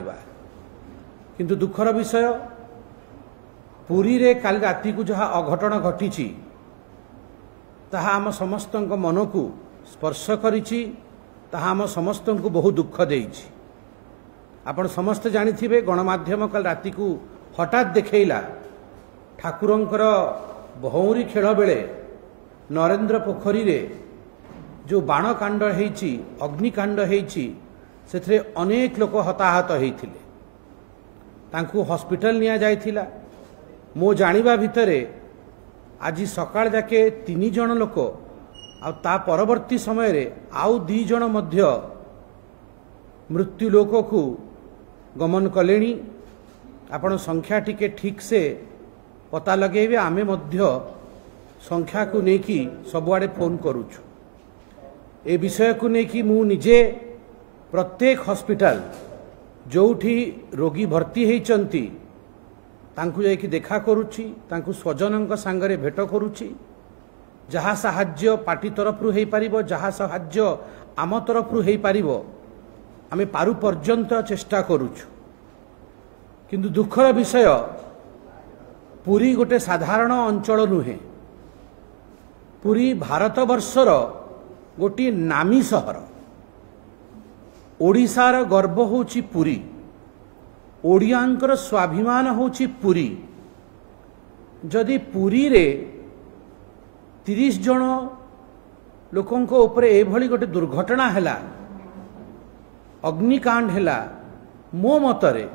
किंतु दुखर विषय पुरी रे काली राति को जहाँ अघटन घटी ताहा आम समस्त मन को स्पर्श करिछि, ताहा आम समस्त को बहुत दुख देइछि। आपण समस्त जानिथिबे गणमाध्यम काल राति को हठात देखैला ठाकुरंकर भौरी खेल बेले नरेंद्र पोखरी रे जो बाण कांड हेइछि, अग्निकांड हेइछि, सेथरे अनेक लोक हताहत हेइथिले। तांकु हॉस्पिटल निया जाइथिला। मो जानिबा भितरे आज सकाळ जाके 3 जण लोक आ ता परवर्ती समय रे आउ 2 जण मध्य मृत्यु लोक को गमन कलेनी। आपण संख्या टिके ठीक से पता लगेबे। आमे मध्य संख्या को नेकी सबुआडे फोन करूछु। ए विषय को नेकी मु निजे प्रत्येक हॉस्पिटल जोठी रोगी भर्ती हेइचंती तांकु जाइकी देखा करूची, तांकु स्वजनंक सांगरे भेट करूची। जहाँ साहाଯ୍य पार्टी तरफ रु हेइ पारिबो, जहाँ साहाଯ୍य आम तरफ रु हेइ पारिबो, आमे पारु पर्यंत चेष्टा करूछु। किंतु दुखर विषय पुरी गोटे साधारण अंचल नुहे। पुरी भारत वर्षर गोटी नामी सहर। ओडिशार गर्व होची पुरी, ओडियांकर स्वाभिमान होची पुरी। जदि पुरी रे 30 जन लोकंको ऊपर एभली गोटे दुर्घटना हैला, अग्निकांड हैला, मो मतरे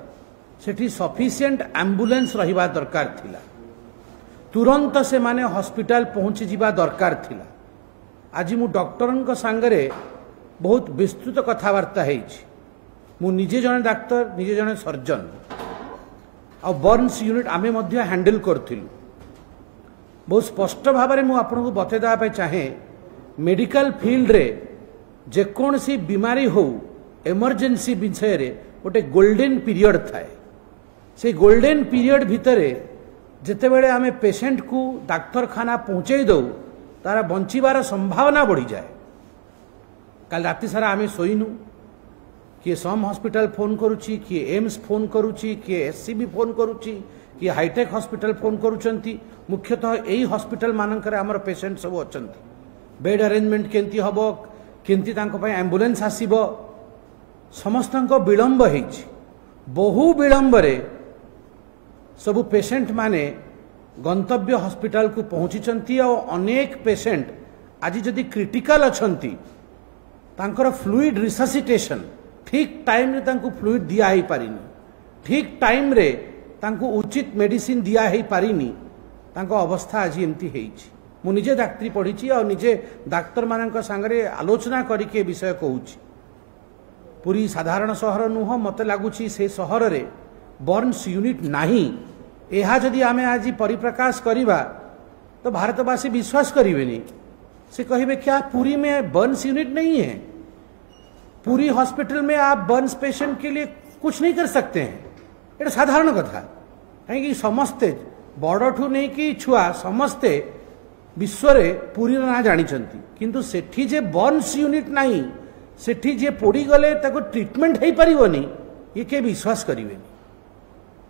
सेठी सफिशिएंट एम्बुलेंस रहिबा दरकार थिला। तुरंत से माने हॉस्पिटल पहुंची जिबा दरकार थिला। आज मु डॉक्टरंक सांगरे बहुत विस्तृत कथबार्ता हेछि। मु निजे जने डाक्टर, निजे जने सर्जन आ बर्न्स यूनिट आमे मध्य हैंडल करथिलु। बहुत स्पष्ट भाव में मुझे आपको बतईदा चाहे मेडिकल फील्ड रे जेकोसी बीमारी हो इमरजेंसी विषय रे गोटे गोल्डन पीरियड थाए। से गोल्डन पीरियड भितर जितेबले आमे पेशेंट को डाक्तरखाना पहुँचे दौ तार बंचीबार संभावना बढ़ी जाए। कल राति सारा आमे सोईनु। किए सम हॉस्पिटल फोन करुच्ची, किए एम्स फोन करुच्ची, किए एससीबी फोन करुच्ची, किए हाईटेक हॉस्पिटल फोन करुचंती। मुख्यतः यही हॉस्पिटल मानकर आमर पेशेंट सब अछंती। बेड अरेंजमेंट केंती हबो, केंती तांको पय एम्बुलेंस आसीबो, समस्तंको विलंब हेछि। बहु विलंब रे सब पेशेंट माने गंतव्य हॉस्पिटल को पहुंचीचंती। और अनेक पेशेंट आज जदि क्रिटिकल अछंती तांकर फ्लूइड रिससिटेशन ठीक टाइम रे तांको फ्लूइड दिया ही पारिनी, ठीक टाइम रे तांको उचित मेडिसिन दिया ही पारिनी। तांको अवस्था आज एमती हेछि। मु निजे डाक्टरी पढ़ी और निजे डाक्तर मानक सांगरे आलोचना करके विषय कहूछि। पूरी साधारण सहर नुह, मत लगुच से सहर रे बर्न्स यूनिट नाही। एहा जदि आमे आज परिप्रकाश करिबा तो भारतवासी विश्वास करिवेनी। से कहिबे क्या पुरी में बर्न्स यूनिट नहीं है? पूरी हॉस्पिटल में आप बर्न्स पेशेंट के लिए कुछ नहीं कर सकते हैं। ये साधारण कथा। कहीं समस्ते बड़ठू नहीं कि छुआ समस्ते विश्व रे पूरी ना जानिचंती। किंतु सेठी जे बर्न्स यूनिट नहीं, सेठी जे पोड़ी गले ताको ट्रीटमेंट हेई परिबोनी, ये के विश्वास करिवेनी।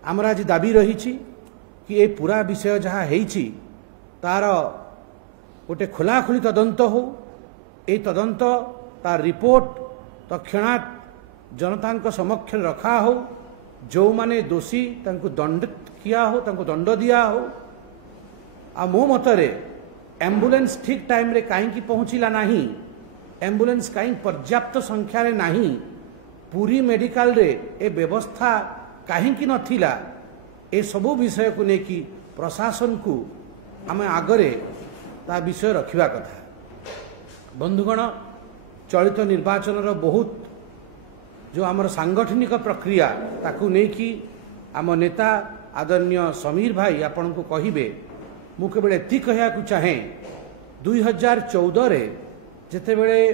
आमर आज दाबी रही कि ये पूरा विषय जहाँ हेइछि तार गोटे खोलाखोली तदंत हो। ए तदंत तार रिपोर्ट तक्षणात जनता समक्ष रखा हो। जो माने दोषी तांको दंडित किया हो, तांको दंड दिया हो। आ मो मतरे एम्बुलेंस ठीक टाइम रे कहीं पहुँचला नहीं, एम्बुलेंस कहीं पर्याप्त संख्या रे नहीं, पूरी मेडिकल रे ए व्यवस्था कहीं नथिला, ए सबू विषय को लेकिन प्रशासन को आम आगरे ता विषय रखिबा कथा। बंधुगण, चलित निर्वाचन रो बहुत जो आमर सांगठनिक प्रक्रिया ताकू नेकी आम नेता आदरणीय समीर भाई आपन को कहिबे। मु केवल एति कहया को चाहे 2014 रे जेतेबेले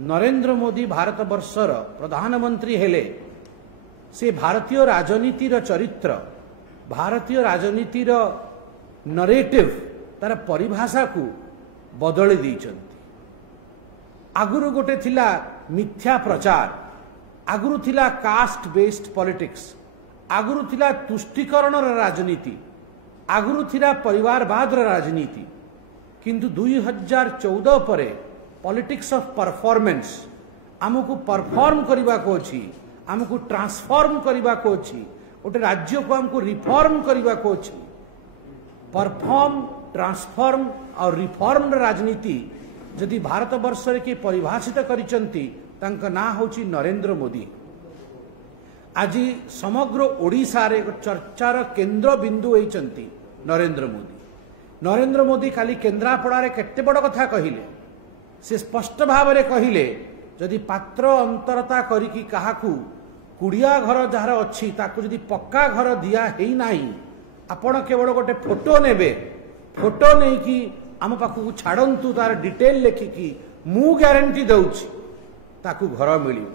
नरेंद्र मोदी भारत वर्षर प्रधानमंत्री हेले, से भारतीय राजनीतिर चरित्र, भारतीय राजनीतिर नरेटिव तार परिभाषा को बदली देइचंती। आगुरु गोटे थिला मिथ्या प्रचार, आगुरु थिला कास्ट बेस्ड पॉलिटिक्स, आगुरु थिला तुष्टिकरण राजनीति, आगुरु थिला परिवारवाद राजनीति, किंतु 2014 पर पॉलिटिक्स ऑफ परफॉर्मेंस आमको परफॉर्म करने को अच्छी, आमको ट्रांसफॉर्म करने को अच्छी, गोटे राज्य को आमको रिफॉर्म करने को अच्छी। परफॉर्म, ट्रांसफॉर्म और रिफॉर्म राजनीति जदि भारत वर्ष के परिभाषित करिसंती तांका ना होची नरेंद्र मोदी। आज समग्र ओडिशा रे चर्चार केंद्र बिंदु होइचंती नरेंद्र मोदी। नरेंद्र मोदी खाली केन्द्रापड़ा रे केते बड़ कथा कहिले, से स्पष्ट भाव में कहिले जदि पात्र अंतरता करिकी काहाकू कुड़िया घर जार अच्छी ताकू जदि पक्का घर दिया हेई नाही, आपण केवल गोटे फोटो नेबे, फोटो नहीं कि आम पाखक छाड़ू तार डिटेल लेखिकी मु ग्यारंटी दउछि ताकू घर मिली।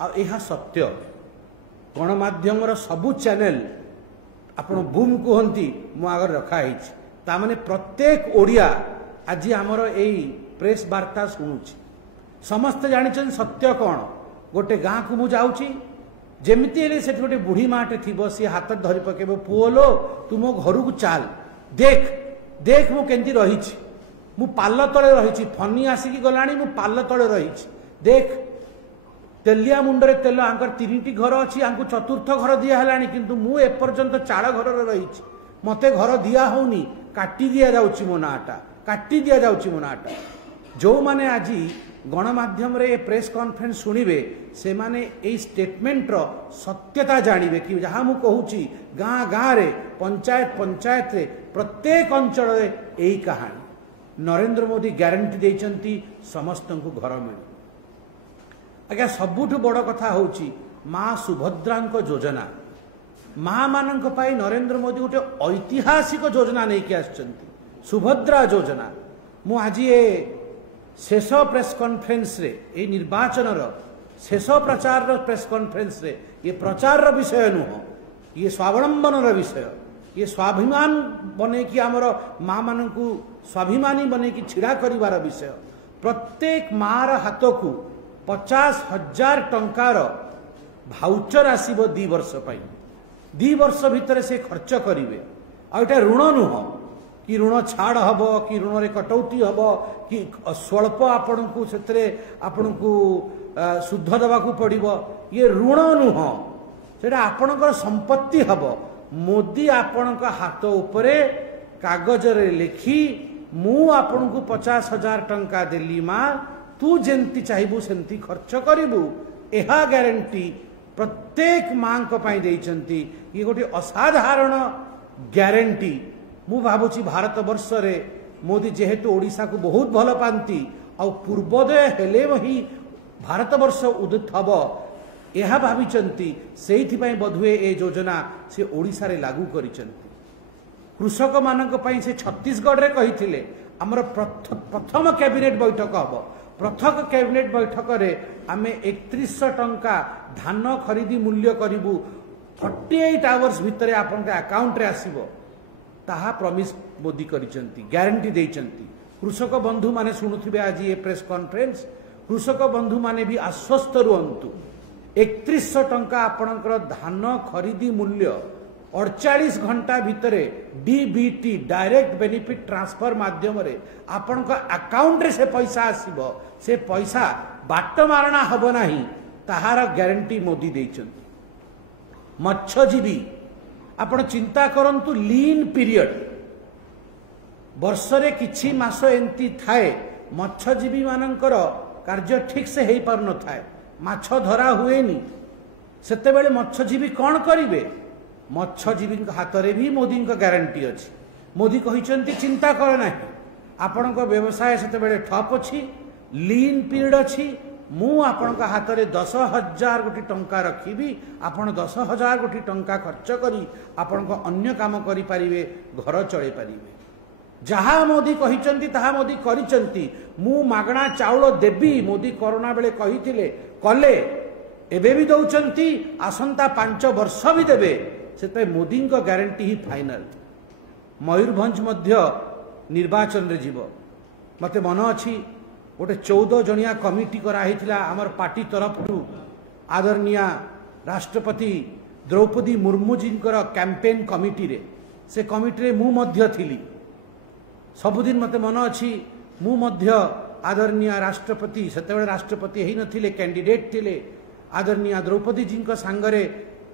आ सत्य गणमाध्यम सबू चैनल आपण बूम कहती मु आगे रखाई, तामाने प्रत्येक ओडिया आज आमर यही प्रेस वार्ता शुणुची। समस्ते जानी सत्य कौन। गोटे गाँ को मुझे जाऊँगी जमीती हेले से गोटे बुढ़ी माटे थी, सी हाथ धरी पकेब, पुओ लो तू मो घर को चाल, देख देख मु केंती रही, मु पाल तले रही, फनी आसिकी गलानी मु पाल तले रही, देख तेलिया मुंडरे तेल आंकर 3टी घर अच्छी, आंकु चतुर्थ घर दिया हेलानी, किंतु मु एपर्यंत चाल घर रही, मते घर दिया होनी, काटी दिया जाउची मो नाटा, काटी दिया जाउची मो नाटा। जो माने आज गणमाध्यम रे प्रेस कॉन्फ्रेंस शुणिबे से माने ए स्टेटमेंट रो सत्यता जानिबे कि जहाँ मु कहूची गाँ गाँ रे पंचायत पंचायत रे प्रत्येक अंचल रे यही कहानी। नरेंद्र मोदी ग्यारंटी देइचंती समस्त को घर मिले। आज्ञा सबुठु बड़ कथा होची माँ सुभद्रांक योजना। माँ मानंक पाई नरेंद्र मोदी गोटे ऐतिहासिक योजना नहीं कि आछंती, सुभद्रा योजना। मु आज ये शेष प्रेस कॉन्फ्रेंस रे ए निर्वाचन शेष प्रचार प्रेस कॉन्फ्रेंस रे ये प्रचार विषय नुह, ये स्वावलंबन विषय, ये स्वाभिमान बने कि आमर माँ मान स्वाभिमानी बने कि छिड़ा करिवार विषय। प्रत्येक मार हाथ को 50,000 टंकार भाउचर आसीबो 2 वर्ष पाई। 2 वर्ष भितर से खर्च करिवे। आ एटा ऋण नुह कि ऋण छाड़ हम कि ऋण रे कटौती हम कि स्वल्प आपण को सेतरे आपण को शुद्ध दवाकू पड़िबो, ये ऋण नुह, सेटा आपणकर संपत्ति हम। मोदी आपण हाथ उपरे कागज रे लिखि मु आपण को 50,000 टंका देली माँ, तू जेंती चाहबू सेंती खर्च करिबू, एहा ग्यारंटी प्रत्येक माँ को पाई देइचंती। ये गोटे असाधारण ग्यारंटी। मु भावुची भारत वर्ष रे मोदी जेहेतु ओडिशा को बहुत भल पाती आ पूर्वोदय हेले ही भारत वर्ष उदित हम यह भाविचंती, सेइथिपाई बोधुए ए योजना से ओडिशा रे लागू करिचंती। कृषक मानक पई से छत्तीसगढ़ रे कहिथिले हमर प्रथम कैबिनेट बैठक हम। प्रथम कैबिनेट बैठक रे आमे 3100 टंका धान खरीदी मूल्य करिबू, 48 आवर्स भितर आपन अकाउंट रे आसीबो, ताहा प्रमिस मोदी करिचंती, ग्यारंटी देइचंती। कृषक बंधु माने शुणुथिबे आज ये प्रेस कॉन्फ्रेंस, कृषक बंधु माने भी आश्वस्त रुहंतु। 3100 टंका आपणकर धान खरीदी मूल्य 48 घंटा भितर डीबीटी डायरेक्ट बेनिफिट ट्रांसफर माध्यम रे आपणक अकाउंट रे से पैसा आसीबो, से पैसा बाट मारणा हबो नाही, ताहार ग्यारंटी मोदी देइचंती। मत्स्यजीवी आपण चिंता करंतु, लीन पीरियड वर्षरे किछि मास एंती थाए मत्स्यजीवी मानकर कार्य ठीक से हेई पार न थाए, माछ धरा हुएनी, सेते बेले मत्स्यजीवी कौन करिवे? मत्स्यजीवी हाथ रे भी मोदी का ग्यारंटी अछि। मोदी कहिचंती चिंता कर नाही, आपणक व्यवसाय सेते बेले ठप अछि, लीन पीरियड अछि, मु आपणक हाथ रे 10,000 कोटी टंका रखिबी, आपण 10,000 कोटी टंका खर्च करी आपणक अन्य काम करि परिवे, घर चले परिवे। जहाँ मोदी कहिचंती ताहा मोदी करिचंती। मु मागणा चाउल देबी मोदी कोरोना बेले कहिथिले, कले, एबे भी दउचंती, आसंता 5 वर्ष भी देबे। सेते मोदी को ग्यारंटी ही फाइनल। मयूरभंज मध्य निर्वाचन रे जीव। मते मन अछि गोटे 14 जणिया कमिटी कराइथिला आमर पार्टी तरफ आदरणीय राष्ट्रपति द्रौपदी मुर्मू जी कैंपेन कमिटी रे से कमिटी रे मु मध्य थिली सबुदिन मते मन अछि मु मध्य आदरणीय राष्ट्रपति सेतेबेले राष्ट्रपति हेई नथिले कैंडिडेट थिले आदरणीय द्रौपदी जी सांगरे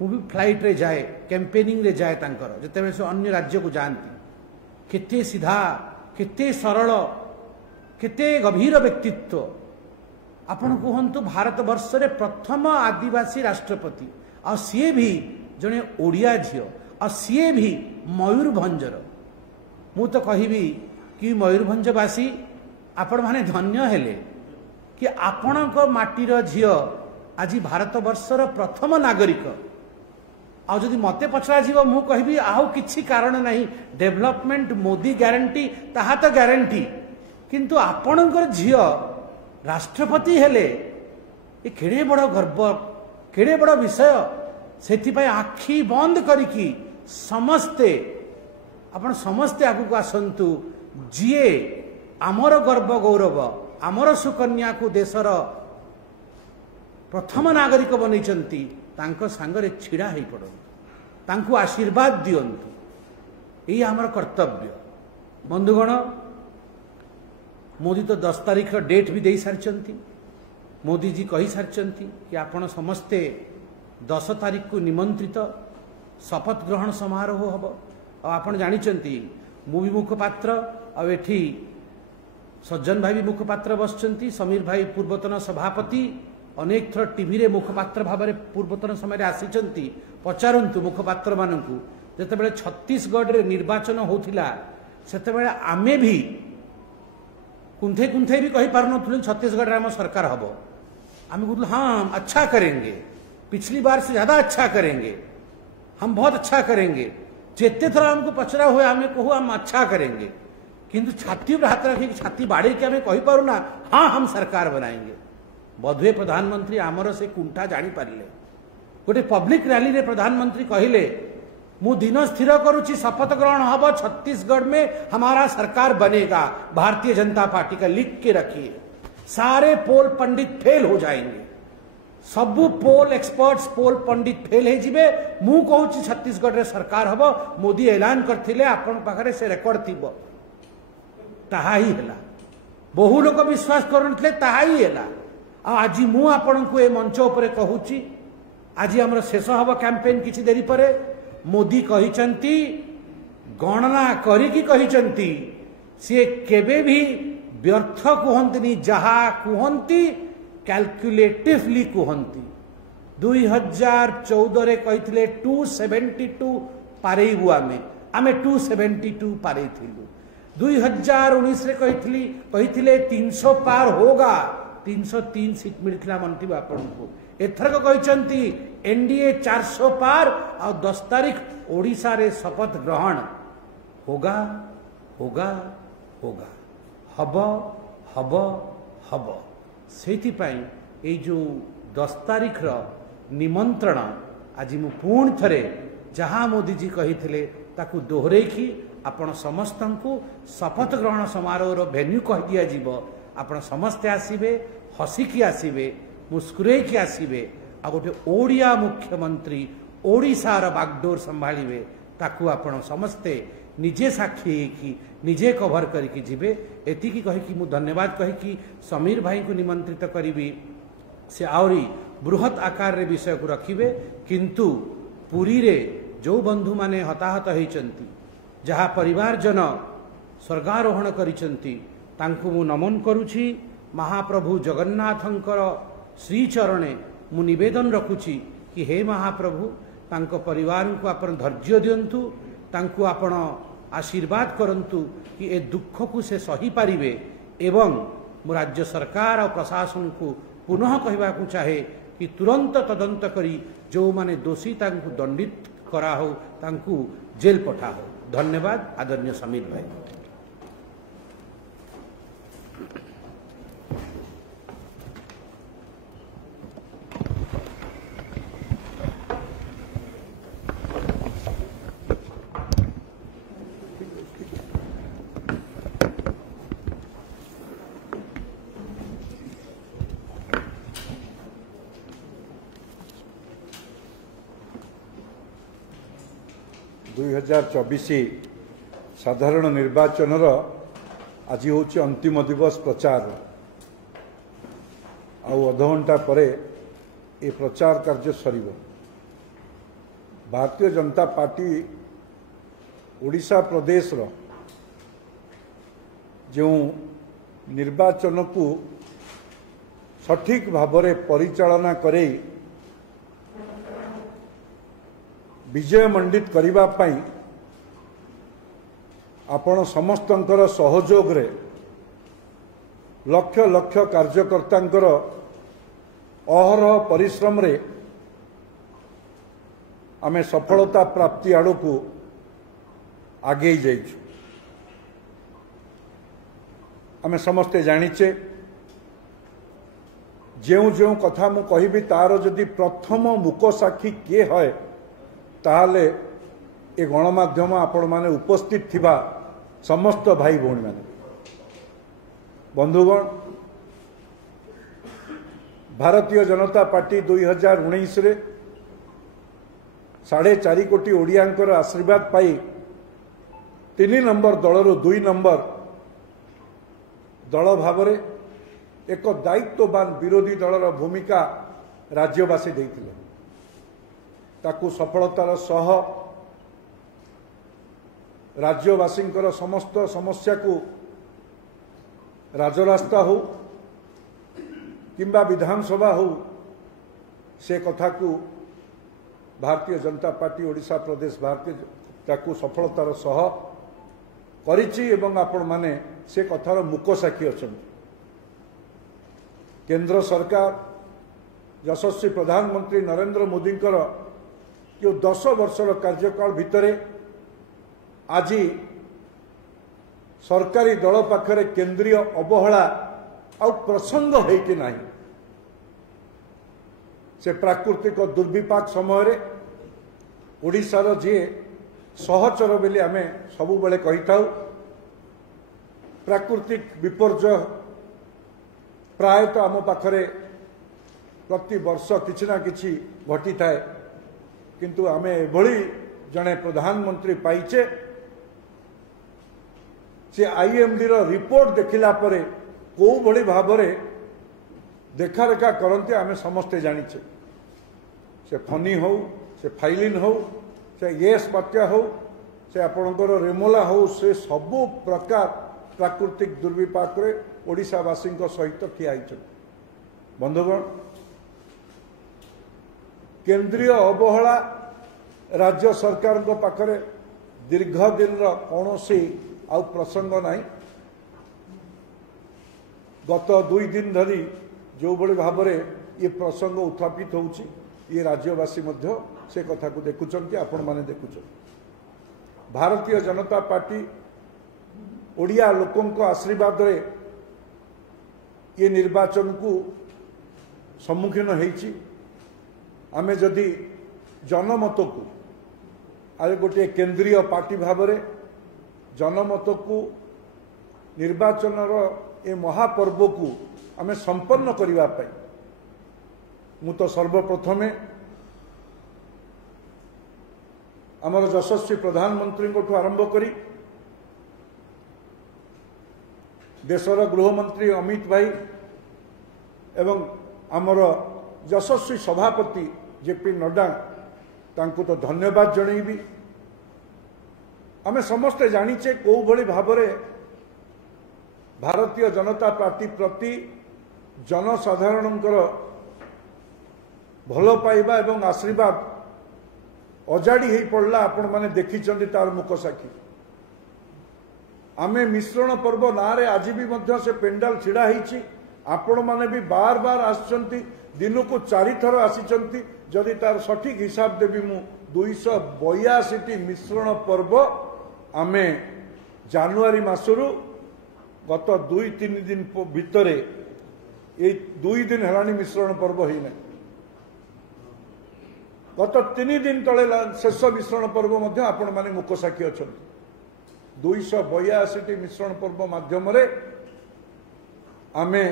मु भी फ्लाइट रे जाए कैंपेनिंग रे जाए तांकर जेतेबेले से अन्य राज्य को जानती केते सीधा केते सरल केते गभीर व्यक्तित्व आपण कहतु भारत वर्ष रे प्रथम आदिवासी राष्ट्रपति आ सी भी जड़े ओडिया झील आ सी भी मयूरभंजर मु तो कहबी कि मयूरभंजवासी आपण माने धन्य हेले कि आपण माटीर झील आज भारत वर्षर प्रथम नागरिक आ जदि मते पचरा जीव मु कहबी आउ किछि कारण नहीं डेवलपमेंट मोदी ग्यारंटी ताहा तो ग्यारंटी किंतु आपणकर झील राष्ट्रपति हेले ये केड़े बड़ गर्व केड़े बड़ विषय से आखि बंद करिकी समस्ते आपण समस्ते आगु आसंतु जीए आमर गर्व गौरव आमर सुकन्या को देशर प्रथम नागरिक बनैचंती तांको सांगरे छिड़ा हे पड़ो तांको आशीर्वाद दियंतु यही आमर कर्तव्य बंधुगण मोदी तो 10 तारीख डेट भी दे सारी मोदी जी कही सारी कि आपण समस्ते 10 तारीख को निमंत्रित शपथ ग्रहण समारोह हम आपण जानी मु भी मुखपात्र आठी सज्जन भाई भी मुखपात्र बसचंती समीर भाई पूर्वतन सभापति अनेक थर टीवी रे मुखपात्र भाव में पूर्वतन समय आसी पचारंतु मुखपात्र मानू जिते छत्तीसगढ़ रे निर्वाचन होता से आमे भी कुंथे कुंथे भी कही पार छत्तीसगढ़ में आम सरकार हम आम कहते हाँ अच्छा करेंगे पिछली बार से ज्यादा अच्छा करेंगे हम बहुत अच्छा करेंगे जिते थर हमको पचरा हुए आम कहू हम अच्छा करेंगे किंतु छाती पर हाथ रखी छाती बाड़े के आम कही पारुना हाँ हम सरकार बनाएंगे बधुए प्रधानमंत्री आमर से कुंठा जानी पारे गोटे पब्लिक रैली रे प्रधानमंत्री कहले मु दिन स्थिर करुच्ची शपथ ग्रहण हब छत्तीसगढ़ में हमारा सरकार बनेगा भारतीय जनता पार्टी का लिख के रखिए सारे पोल पंडित फेल हो जाएंगे सबू पोल एक्सपर्ट्स पोल पंडित फेल हो जिबे मु कहूँ छत्तीसगढ़ रे सरकार हब मोदी ऐलान करथिले आपण पाखरे से रेकर्ड थिबो ताहा ही हैला बहु लोक विश्वास करनथले ताहा ही हैला आज मु आपण को ए मंच उपरे कहूची आज हमर शेष हब कैंपेन किछि देरी परे मोदी कहिचंती गणना करिकी कहिचंती से केबे भी व्यर्थ कहंतनी जहा कहंती कैलकुलेटिवली कहंती 2014 रे कहिथिले 272 पारेइबु आमे 272 पारेइथिलु 2019 रे कहिथिले 300 पार होगा 303 सीट मिलथिला मनथिबा आपनको एथरक कहिचंती एनडीए 400 पार और 10 तारीख ओडिशा रे शपथ ग्रहण होगा होगा होगा हब हब हब सेति पई ए जो 10 तारीख रो निमंत्रण आज मु पुण थरे जहां मोदी जी कहिथिले ताकू दोहरेकी आपण समस्तंकु शपथ ग्रहण समारोह रो वेन्यू कह दिया जीवो आपण समस्ते आसीबे हसिकी आसीबे मुस्कुराई आसीबे आ गोटे ओडिया मुख्यमंत्री ओडिशार बागडोर संभाଳିबे ताकू आपण समस्ते निजे साक्षी की निजे कभर करके जीवे एतिकी कहिकी मु धन्यवाद कहिकी समीर भाई को निमंत्रित करी से आवरी बृहत आकार रे विषय को रखिबे किंतु पुरी रे जो बंधु माने हताहत होइचंती जहा परिवार जन स्वर्गारोहण करिचंती तांकु मु नमन करुछि महाप्रभु जगन्नाथंकर श्री चरणे मु निवेदन रखुछि कि हे महाप्रभु तांको परिवार को आपण धैर्य दियंतु तांको आपण आशीर्वाद करंतु कि ए दुख को से सही पारिबे एवं मु राज्य सरकार और प्रशासन को पुनः कहबा को चाहे कि तुरंत तदंत करी जो माने दोषी तांको दंडित करा हो तांको जेल पठा हो। धन्यवाद आदरणीय समीर भाई। 2024 साधारण निर्वाचन आज हूँ अंतिम दिवस प्रचार अध घंटा पर ये प्रचार कार्य सर। भारतीय जनता पार्टी ओडिशा प्रदेश रो जो निर्वाचन को सठिक भाव में परिचालना करे विजय मंडित करिबा पाई आपण समस्तंकर सहयोग रे लक्ष लक्ष कार्यकर्तांकर अहरह परिश्रम रे आमे सफलता प्राप्ति आड़ को आगे जाइछु। आमे समस्ते जानिचे जो जो कथा मु कहिबी तार जदि प्रथम मुक साक्षी किए है ताहले ए गणमाध्यम आपण माने उपस्थित थिबा समस्त भाई भौणी माने बंधुगण भारतीय जनता पार्टी 2019 रे 4.5 कोटी ओडियांकर आशीर्वाद पाई 3 नंबर दलर 2 नंबर दल भाव में एक दायित्ववान विरोधी दलर भूमिका राज्यवासी देइथिले ताकू सफलतार सह राज्यवासी समस्त समस्या को राजरास्ता हो किंबा विधानसभा हो से कथा को भारतीय जनता पार्टी ओडिशा प्रदेश भारतीय ताकू सफलतार सह करिछि एवं आपण माने से कथार मुक साक्षी अछंती। केंद्र सरकार यशस्वी प्रधानमंत्री नरेंद्र मोदी जो 10 वर्षर कार्यकाल भितरे आज सरकारी दल पाखरे केंद्रीय अवहेला आउ प्रसंग है कि नहीं से प्राकृतिक दुर्विपाक समय रे ओडिशार जी सहचर बोली आम सबु बेले कही था प्राकृतिक विपर्यय प्रायतः आम पाखरे प्रति वर्ष किछि ना किछि घटी थाए किंतु आम एभली जड़े प्रधानमंत्री पाइचे से आईएमडी रो रिपोर्ट देखिला परे को भली भाव में देखा रेखा करते आम समस्ते जानिचे से फनी हो से फाइलिन हो से येस बात्या हो से आपणकर रेमोला हो से सबु प्रकार प्राकृतिक दुर्विपाक रे ओडिशावासी सहित ठिया बंधुगण केंद्रीय अवहेला राज्य सरकार पाखरे दीर्घ दिन कौन आउ प्रसंग नहीं गत 2 दिन धरी जो बड़े भाव में ये प्रसंग उत्थापित होउची ये राज्यवासी मध्य से कथा को देखुचंती आपण माने देखुचंती। भारतीय जनता पार्टी ओडिया लोकों को आशीर्वाद रे ये निर्वाचन को सम्मुखीन होइची। आमे जदि जनमत को आरे गोटे केंद्रीय पार्टी भाव में जनमत को निर्वाचन ए महापर्व को आमे संपन्न करिवा पाई मु तो सर्वप्रथमे आमर यशस्वी प्रधानमंत्री को आरंभ करी देशर गृहमंत्री अमित भाई एवं आमर यशस्वी सभापति जेपी नड्डा तांको तो धन्यवाद जनईबी। आमे समस्ते जानिचे को भली भाव में भारतीय जनता पार्टी प्रति जनसाधारणंकर भल पाइबा एवं आशीर्वाद अजाड़ी हो पड़ला आपण माने देखिचंदी तार मुक साक्षी। आमे मिश्रण पर्व ना रे आज भी मध्य से पेंडाल छिड़ा होईची आपण माने भी बार बार आसचंती दिन को 4 थर आसीचंती जदि तार सठिक हिसाब देवी मु 282 मिश्रण पर्व आमे जानुआरी मासरु गत 2-3 दिन भितरे ये 2 दिन हेलानी मिश्रण पर्व होई ना गत 3 दिन तले शेष मिश्रण पर्व मध्य आपण माने मुक साक्षी अछंती। 282 मिश्रण पर्व माध्यम रे आमे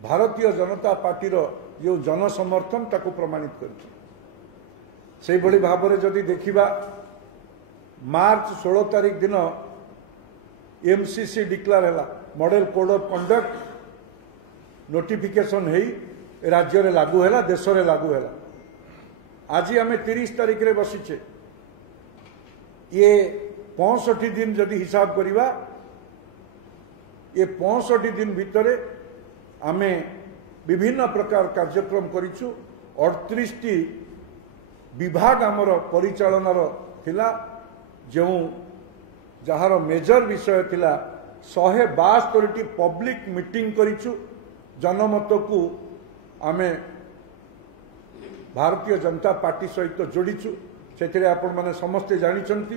भारतीय जनता पार्टी जो जनसमर्थन ताको प्रमाणित कर भाव में जदि देखा मार्च 16 तारीख दिन एमसीसी डिक्लेयर है model code of conduct notification है राज्य रे लागू है देश रे लागू है। आज आम 30 तारीख रे बसीचे ये 65 दिन जदि हिसाब करिबा ये 65 दिन भितर आमे विभिन्न प्रकार कार्यक्रम करिछु। 38 विभाग आमर परिचालनार थिला जो जहार मेजर विषय थिला 172 पब्लिक मीटिंग करिछु। जनमत को आमे भारतीय जनता पार्टी सहित जोड़ीछु। से आपण माने समस्ते जानिछंती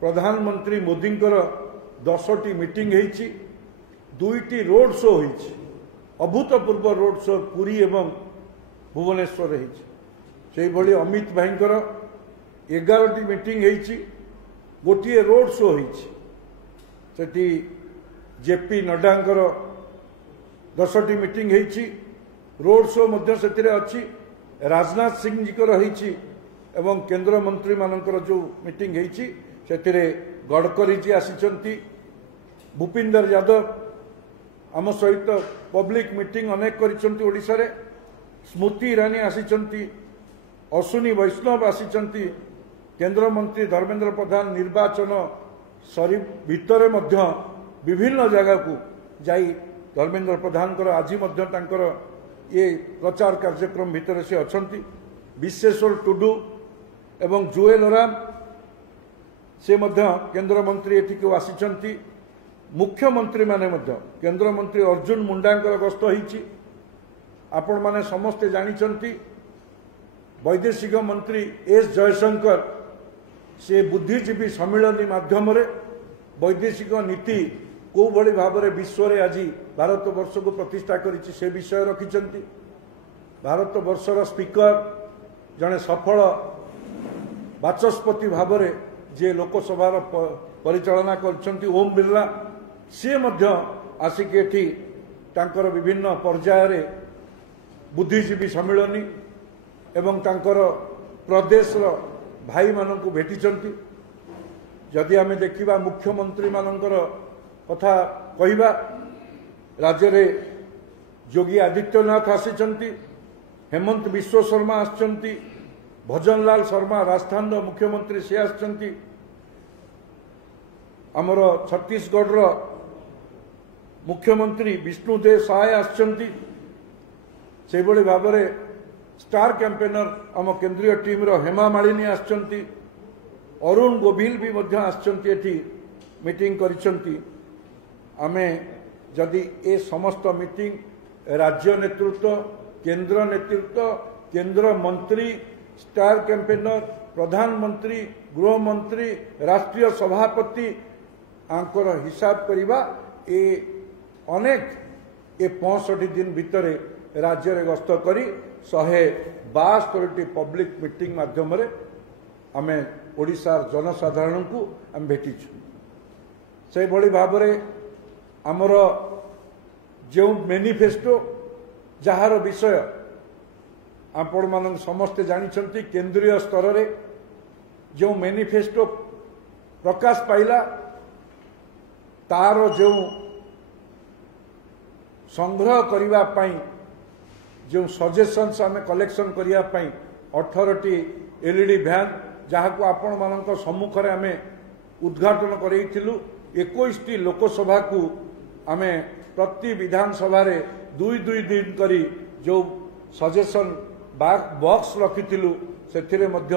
प्रधानमंत्री मोदींकर 10टी मीटिंग हेछि, 2टी रोड शो हेछि, अभूतपूर्व रोड शो पुरी एवं भुवनेश्वर हेछि। से भली अमित भाईंकर 11टी मीटिंग हेछि, गोटे रोड शो हेछि। सेठी जेपी नड्डांकर 10टी मीटिंग हेछि, रोड शो मध्य सेतिरे अछि। राजनाथ सिंह जी को रही एवं केंद्र मंत्री मानकर जो मीटिंग हेछि सेतिरे गडकरी जी आसीचंती, भूपिंदर यादव आम सहित पब्लिक मीटिंग अनेक करिसंती ओडिसा रे। स्मृति ईरानी आसीचंती, अश्विनी वैष्णव आसीचंती, केंद्र मंत्री धर्मेंद्र प्रधान निर्वाचन सरी भितरे मध्य विभिन्न जगह को जाई धर्मेंद्र प्रधान कर आज मध्य तांकर ये प्रचार कार्यक्रम भितर से अछंती। विश्वेश्वर टुडू एवं जुएल ओराम से मध्य केंद्र मंत्री एठी को आसीचंती। मुख्यमंत्री माने मध्य केंद्र मंत्री अर्जुन मुंडांकर गस्त होईची। आपण माने समस्ते जानिचंती वैदेशिक मंत्री एस जयशंकर से बुद्धिजीवी सम्मेलन माध्यम रे वैदेशिक नीति को भली भाव में विश्व रे आज भारत वर्ष को प्रतिष्ठा करिछि से विषय रखिचंती। भारत वर्षर स्पीकर जने सफल बाचस्पति भाव में जे लोकसभार परिचालना करछंती ओम बिरला से मध्य आसिक एठी तांकर विभिन्न पर्याय रे बुद्धिजीवी सम्मेलन एवं तांकर प्रदेश भाई मानक भेटिचंती। जदि आमे देखिबा मुख्यमंत्री मानकर कथा कहिबा राज्य रे योगी आदित्यनाथ आसीचंती, हेमंत विश्व शर्मा आछंती, भजनलाल शर्मा राजस्थान मुख्यमंत्री से आछंती, आमर छत्तीसगढ़ रो मुख्यमंत्री विष्णुदेव साय आछंती। से भली भाव में स्टार कैंपेनर आम केंद्रीय टीम रो हेमा मालिनी आछंती, अरुण गोविल भी मध्य आछंती एठी मीटिंग करिसंती। आमे जदि ए समस्त मीटिंग राज्य नेतृत्व, केंद्र नेतृत्व, केंद्र मंत्री, स्टार कैंपेनर, प्रधानमंत्री, गृहमंत्री, राष्ट्रीय सभापति आंकर हिसाब करिबा ए अनेक ए 65 दिन भितरे राज्य रे गस्त करी 172 पब्लिक मीटिंग माध्यम रे आमे ओडिशार जनसाधारण को आम भेटिछु। से भली भाव में आमर जो मैनिफेस्टो जार विषय आपण मान समस्ते जानिछंती केंद्रीय स्तर रे जो मैनिफेस्टो प्रकाश पाइला तार जो संग्रह करिवा पई जो सजेशंस आम कलेक्शन करिया पई 18टी एलईडी भ्यान जहाको आपण मानक सम्मुखरे आमे उद्घाटन करैथिलु। 21टी लोकसभा को आमे प्रति विधानसभा रे 2 दिन करी जो सजेशन बॉक्स रखिथिलु सेथिरे मध्य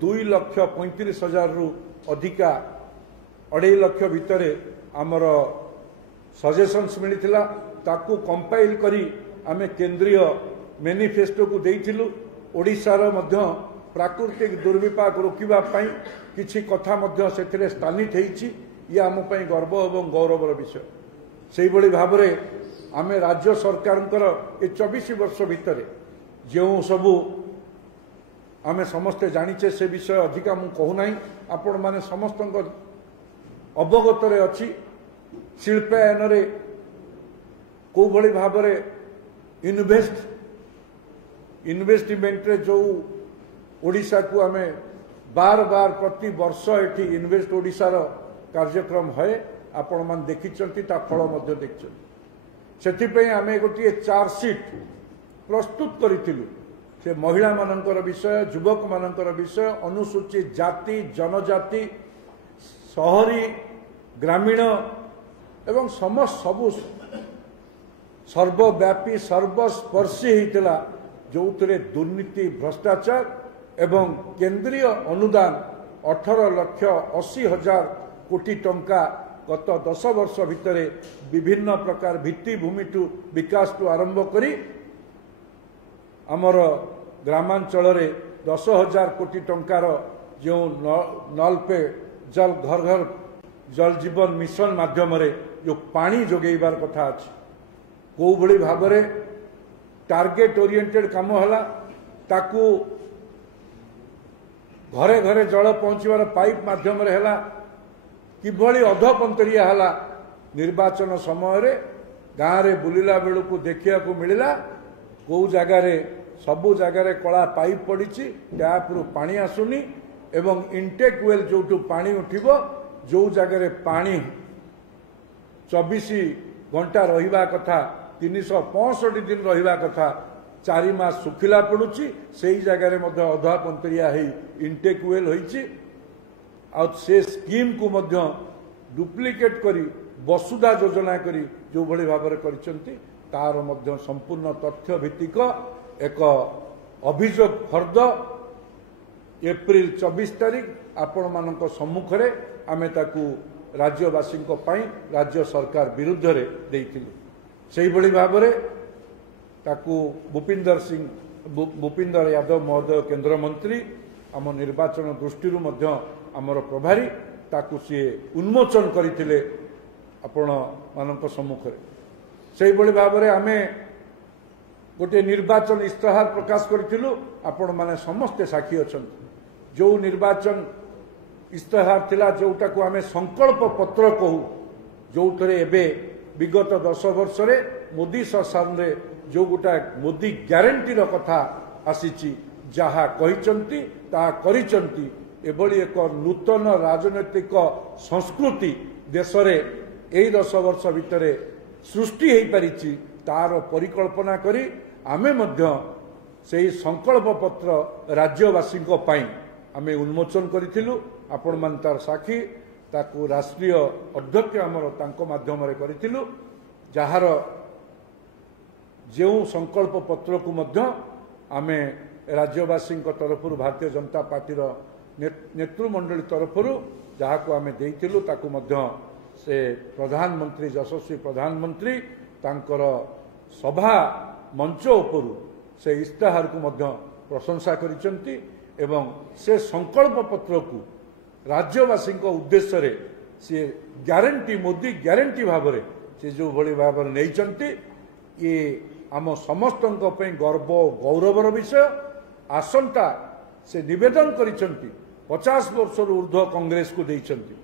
2,35,000 रु अधिका 2.5 लाख भितरे आमर सजेशंस मिलिथिला। ताकू कंपाइल करी आमे केंद्रीय मैनिफेस्टो को देइथिलु। ओडिशार मध्य प्राकृतिक दुर्विपाक रोकिबा पई किछि कथा मध्य सेथिरे स्थानित हेइछि। ये आम पई गर्व एवं गौरवर विषय। सेहि भली भाव में आमे राज्य सरकारंकर ए 24 वर्ष भितरे जो सबू आमे समस्ते जानिचे से विषय अधिका मु कहूना। आपण माने समस्त अवगत रे अछि शिल्पायन रे को भली भाव में इन्वेस्टमेंट रे जो ओडिशा को आमे बार बार प्रति वर्ष एटी इन्वेस्ट ओडिशार कार्यक्रम है आपण मान देखिचंती ता फल मध्य देखिचंती सेथिपई आमे गोटे चार्जसीट प्रस्तुत करिथिलु से महिला मानकर विषय युवक मानकर विषय अनुसूचित जाति जनजाति शहरी ग्रामीण एवं समस्त सबु सर्वव्यापी सर्वस्पर्शी होता जो दुर्नीति भ्रष्टाचार एवं केंद्रीय अनुदान 18,80,000 कोटी टंका गत 10 वर्ष भितर विभिन्न प्रकार भित्तिभूमि टू विकास टू आरंभ करी आमर ग्रामांचल 10,000 कोटी टंकार जो नल पे जल घर घर जल जीवन मिशन माध्यम जो पानी जोगेबार कथा अच्छी कौ भली भाव टार्गेट ओरिएंटेड काम है ताकू घरे घरे जल पहुँचवार पाइप माध्यम किभली अधपंतरिया है निर्वाचन समय गाँव में बुलिला बेलू को देखा मिलला कौ जगार सबू जगार कला पाइप पड़ी टैप रु पानी आसुनी एवं इंटेक वेल जो पानी उठिबो जो जगार पानी 24 घंटा रहिबा कथा 365 दिन रहिबा कथा 4 मास सुखिला पड़ुची से जगार अधा पंतरिया इंटेक वेल होइची आ से स्कीम को मध्य डुप्लिकेट करी वसुधा योजना करी जो भली भाव करिसंती तार मध्य संपूर्ण तथ्य भित्तिक एक अभियोग फर्द एप्रिल 24 तारीख आपण मानक सम्मुख रे आमे ताकू राज्यवासी राज्य सरकार विरुद्ध रे देइथिलु सेही भली भाव रे ताकू भूपिंदर यादव महोदय केंद्र मंत्री आम निर्वाचन दृष्टि मध्य आमर प्रभारी ताकू सी उन्मोचन करथिले आपण मानक सम्मुख रे सेही भली भाव रे आमे गोटे निर्वाचन इस्ताहार प्रकाश करथिलु आपण माने समस्ते साक्षी अछंती जो निर्वाचन इस्ताहार थिला जोटा को आमे संकल्प पत्र कहू जो थरे एबे विगत 10 वर्ष रे मोदी सरकार रे जो गोटा मोदी ग्यारंटी रो कथा आसीची जहा कहिचंती ता करिचंती एभली एक नूतन राजनैतिक संस्कृति देश रे एई 10 वर्ष भितरे सृष्टि हेई परिची तार परिकल्पना करी आमे मध्य सेही संकल्प पत्र राज्यवासी पाई आमे उन्मोचन करिथिलु आपण मान तार साक्षी ताकू राष्ट्रीय अध्यक्ष आमर तांको माध्यम रे करिथिलु जहार जो संकल्प पत्र को मध्य आमे राज्यवासी तरफ भारतीय जनता पार्टी नेतृमंडली तरफ जहाँ को आमे देइथिलु ताकू मध्य से प्रधानमंत्री यशस्वी प्रधानमंत्री तांकर सभा मंच उपरु से इस्ताहार को मध्य प्रशंसा करिसंती एवं से संकल्प पत्र को राज्यवासी उद्देश्य रे से ग्यारंटी मोदी ग्यारंटी भाव में से जो भली भाव नहीं ये आम समस्त गर्व गौरवर विषय आसंता से निवेदन करिसंती 50 वर्ष ऊर्ध्व कांग्रेस को देइसंती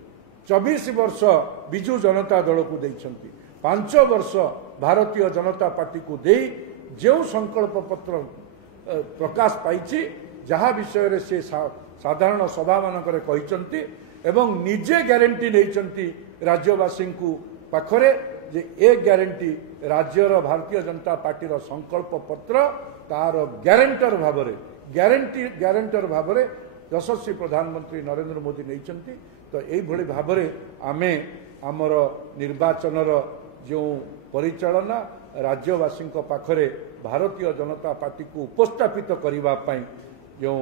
24 वर्ष बिजू जनता दल को देइसंती 5 वर्ष भारतीय जनता पार्टी को दे जो संकल्प पत्र प्रकाश पाई जहाँ विषय रे से साधारण सभा मानक कहिसंती एवं निजे ग्यारंटी नहीं राज्यवासी पाखरे जे ए ग्यारंटी राज्यर भारतीय जनता पार्टी संकल्प पत्र तार ग्यारंटर भाव में यशस्वी प्रधानमंत्री नरेंद्र मोदी नहीं तो यही भाव में आमे आमर निर्वाचन जो परिचालना राज्यवासी पाखरे भारतीय जनता पार्टी को उपस्थापित करने जो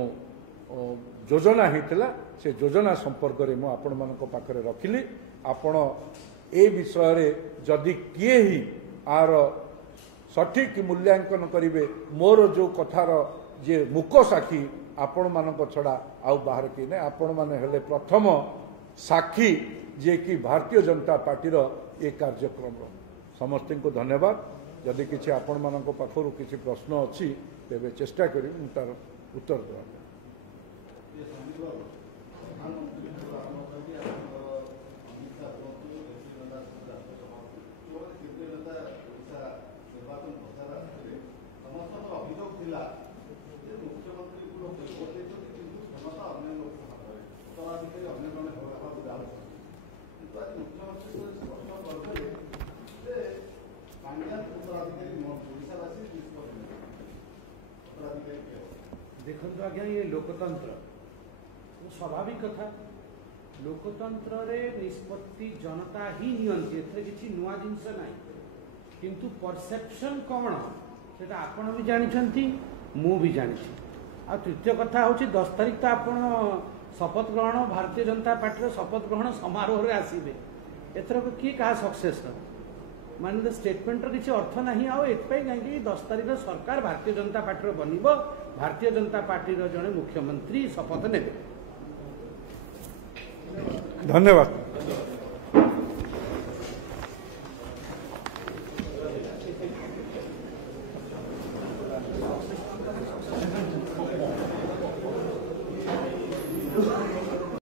योजना होता से योजना संपर्क में मुझे आपण मान पाखरे रखिली आपण ए विषय रे जदि किए ही आर सठिक मूल्यांकन करेंगे मोर जो कथार जे मुक साक्षी आपण मान छड़ा आउ बाहर किए ना आपण मैंने हेले प्रथम साक्षी जे कि भारतीय जनता पार्टी ये कार्यक्रम समस्त को धन्यवाद जदि किसी आपण मान पाखर किसी प्रश्न अच्छी तेरे चेष्टा करी तार उत्तर देवा मुख्यमंत्री देखो आज्ञा ये लोकतंत्र स्वाभाविक कथा लोकतंत्र रे निष्पत्ति जनता ही नियंती एथरे किछि नुआ जिंस नाही किंतु परसेप्शन कौन से आपण भी जानते मु भी जानी आ तृतीय कथा हूँ 10 तारिख तो आप शपथ ग्रहण भारतीय जनता पार्टी शपथ ग्रहण समारोह रे आसीबे एथर किए क्या सक्सेस माने स्टेटमेंट किसी अर्थ ना कहीं 10 तारिख सरकार भारतीय जनता पार्टी बनब भारतीय जनता पार्टी जड़े मुख्यमंत्री शपथ ने धन्यवाद।